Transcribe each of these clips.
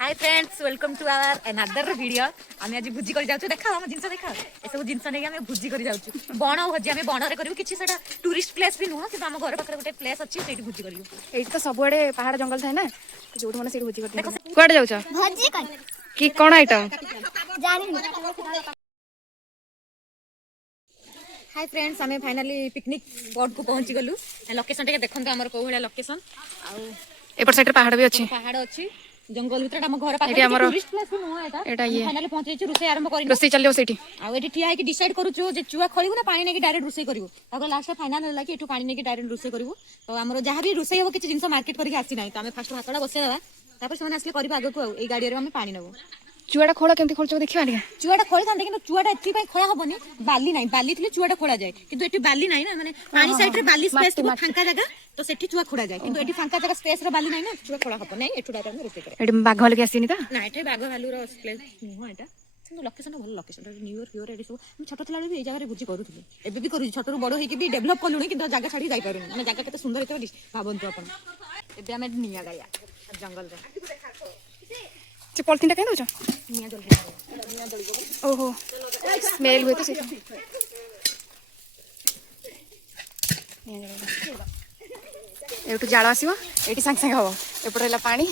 hi friends welcome to our another video आम आज भोजी कर जाउछु देखा हम जिंस देखा ए सब जिंस नै हम भोजी कर जाउछु बण भोजी हम बण रे करिवु किछि सेटा टूरिस्ट प्लेस भी नुह कि हम घर पाखरे गोटे प्लेस अछि सेठी भोजी करिवु एठी तो सबुआडे पहाड़ जंगल थाए ना जोठ मन सेठी भोजी करते कुआडे जाउछ भोजी कर कि कोन आइटम जानि हाय फ्रेंड्स हमें फाइनली पिकनिक स्पॉट को पहुंची गलु लोकेशन टे देखंतो हमर को भला लोकेशन आ एपर साइड पहाड़ भी अछि पहाड़ अछि जंगल भीतर हम घर पाखरे टूरिस्ट प्लेस भी नुह एटा ये फाइनली पहुंची छु रुसे आरंभ करी रोसे चलियो सेठी आ एठी ठिया है कि डिसाइड करू छु जे चुआ खळिबु ना पानी नै कि डायरेक्ट रुसे करिवु ताको लास्ट फाइनल होला कि एठु पानी नै कि डायरेक्ट रुसे करिवु तो हमरो जहां भी रुसे हो कि जिंस मार्केट करके आसी नै तो हमें फर्स्ट भातडा बसे देबा तापर समान आसले करिबा आगो को ए गाडी रे हम पानी नबो चुआडा खोला केमती खोलचो देखिबा नि चुआडा खोली थांदे कि चुआडा एथि पई खोला हबनी बाली नै बाली थिले चुआडा खोला जाय किंतु एठी बाली नै ना माने पानी साइड रे बाली स्पेस तो फांका जगह तो सेठी चुआ खोला जाय किंतु एठी फांका जगह स्पेस रे बाली नै ना चुआ खोला हबो नै एठु डायरेक्ट रुसे करे एठी बाघ वाले के आसीनी ता ना एठी बाघ भालू रो प्लेस नुह एटा କିନ୍ତୁ ଲୋକେସନ ଭଲ ଲୋକେସନ ନ୍ୟୁ ଇୟର ଫିୟର ଏଠି ସବୁ ଆମେ ଛୋଟ ଥିଲା ବେଳେ ବି ଏଇ ଜାଗାରେ ଭୋଜି କରୁଥିଲେ ଏବେ ବି କରୁଛୁ ଛୋଟରୁ ବଡ଼ ହେଇକି ବି ଡେଭଲପ କଲୁଣି କିନ୍ତୁ ଜାଗା ଛାଡ଼ି ଯାଇପାରୁନି ମାନେ ଜାଗା କେତେ ସୁନ୍ଦର ହେଇଥିବ ଭାବନ୍ତୁ ଆପଣ ଏବେ ଆମେ ନିଆଁ ଗାଳିଆ ଜଙ୍ଗଲରେ ସେ ପଲିଥିନ ଟା କାଇଁ ଦଉଛ ନିଆଁ ଜଳି ओहो स्मेल हुए तो से एठु जाळ आसीबो एठी संग संग हबो एपड रहला पानी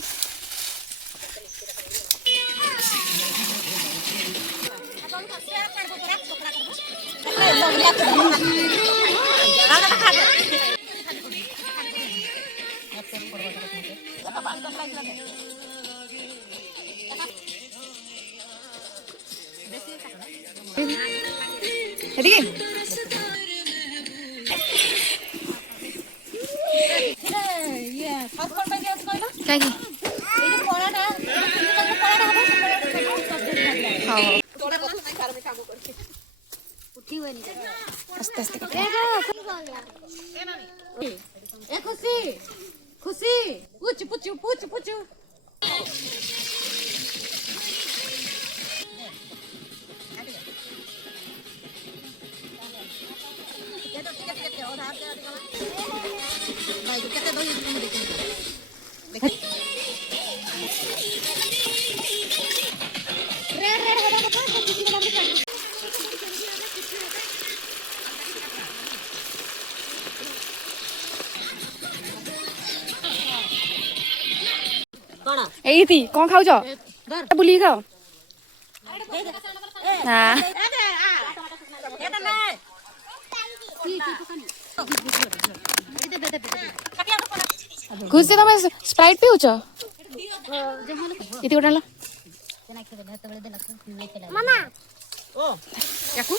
हेडी ये फास्ट कौन पे दिया कहलो काई की ए जो पराटा पराटा हबो हां थोड़ा बहुत नहीं घर में काम करके उठी हुई नहीं आस्ते आस्ते ए खुशी खुशी पूछ पूछ पूछ पूछ भाई कितने दो ये देखो रेड रेड हवा का किसी को भी कर कोना एइती कोन खाउ छ बुली खाओ हां खुशी तमे स्प्राइट पिउ छ इति गोटाला मामा ओ याकू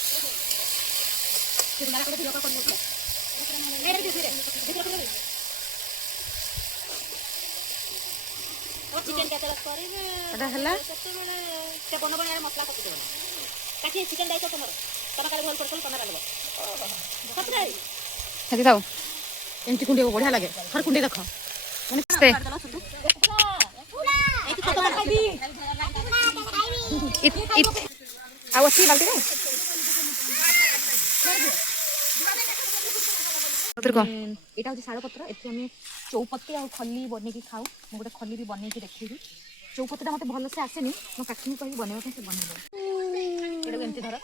चिकन केते करिवे एटा हला ते बन बन मसला कति देबो काठी चिकन दाइतो तमर तमा काले भल परकल तमा लागबो सतरे हेति थाउ एंटी कुंडे बढ़िया लागे हर कुंडे देखो स्ते इत आवसी बाल्टी रे उधर को एटा होची सारो पत्र एथि हम चौपत्ती आ खल्ली बने की खाऊ मो गोटे खल्ली भी बने की देखिबी चौपत्तीटा मते भलो से आसेनी मो काकी कहि बनेबो से बनेबो एटा एंटी धर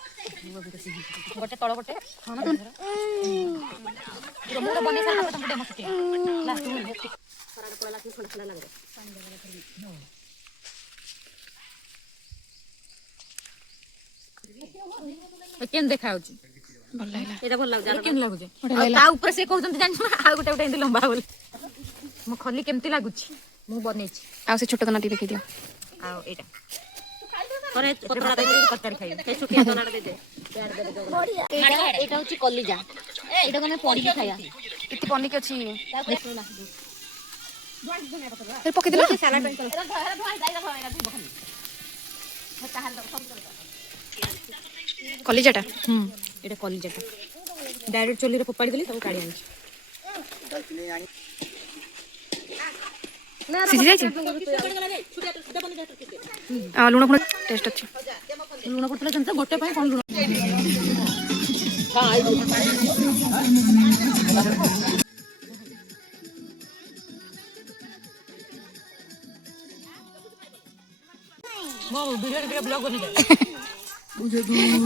गोटे तळ गोटे खाना धर मोर बने सारा तुम डेमो सिखे ला तू फराड पळला की फळला लागरे केन देखाउची भल लागला एटा भल लागजा केन लागुजे ता ऊपर से कहउछन जानि आ गोटे गोटे एंती लंबा बोल मो खल्ली केमती लागुची मु बनेची आ से छोट दनाटी देखि दियो आ एटा करे पतरा दे तरकारी खाइ के छुटिया दनाटा दे दे प्यार दे दे एटा होची कलिजा एटा कोने पड़ी के खाया इति पन्नी के अछि फिर पके दिला सलाड पेन कलिजाटा एटा कलिजाटा डायरेक्ट चोली रे पपाड़ी देली तब काढी आनी सिझी जाई आ लुण फुण टेस्ट अछि लुण पड़तले जंत गोटे पाई कोन लुण ମୋ ଭିଡ଼ିଓରେ ଟିକେ ବ୍ଲଗ୍ ବନେଇ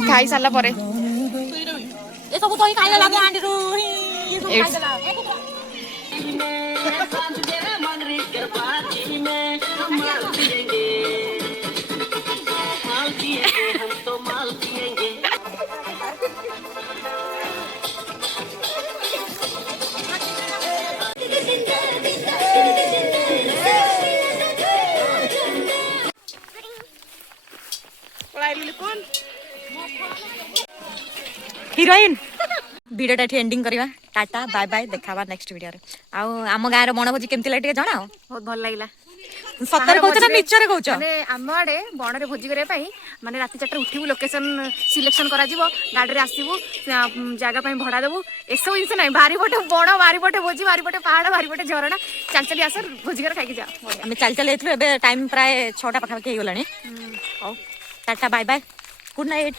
ଖାଇ ସାରିଲା ପରେ ଏ ସବୁ ତ ହିଁ ଖାଇଦେଲା ମୋ ହାଣ୍ଡିରୁ ଏଇଠି ହିରୋଇନ ଭିଡ଼ିଓଟା ଏଠି ଏଣ୍ଡିଂ କରିବା ଟାଟା ବାଏ ବାଏ ଦେଖାବା ନେକ୍ସଟ ଭିଡ଼ିଓରେ ଆଉ ଆମ ଗାଁର ବଣଭୋଜି କେମିତି ଲାଗେ ଟିକେ ଜଣାଅ ବହୁତ ଭଲ ଲାଗିଲା ସତରେ କହୁଛ ନା ମିଛରେ କହୁଛ ମାନେ ଆମ ଆଡେ ବଣରେ ଭୋଜି କରିବା ପାଇଁ ମାନେ ରାତି 4ଟାରେ ଉଠିବୁ ଲୋକେସନ ସିଲେକ୍ସନ କରାଯିବ ଗାଡ଼ିରେ ଆସିବୁ ଜାଗା ପାଇଁ ଭଡ଼ା ଦେବୁ ଏସବୁ ଜିନିଷ ନାହିଁ ବାରିପଟେ ବଣ ବାରିପଟେ ଭୋଜି ବାରିପଟେ ପାହାଡ଼ ବାରିପଟେ ଝରଣା ଚାଲି ଚାଲି ଆସ ଭୋଜି ଘର ଖାଇକି ଯାଅ ଆମେ ଚାଲି ଚାଲି ଯାଇଥିଲୁ ଏବେ ଟାଇମ ପ୍ରାୟ 6ଟା ପାଖାପାଖି ହେଇଗଲାଣି ହଉ tata bye bye good night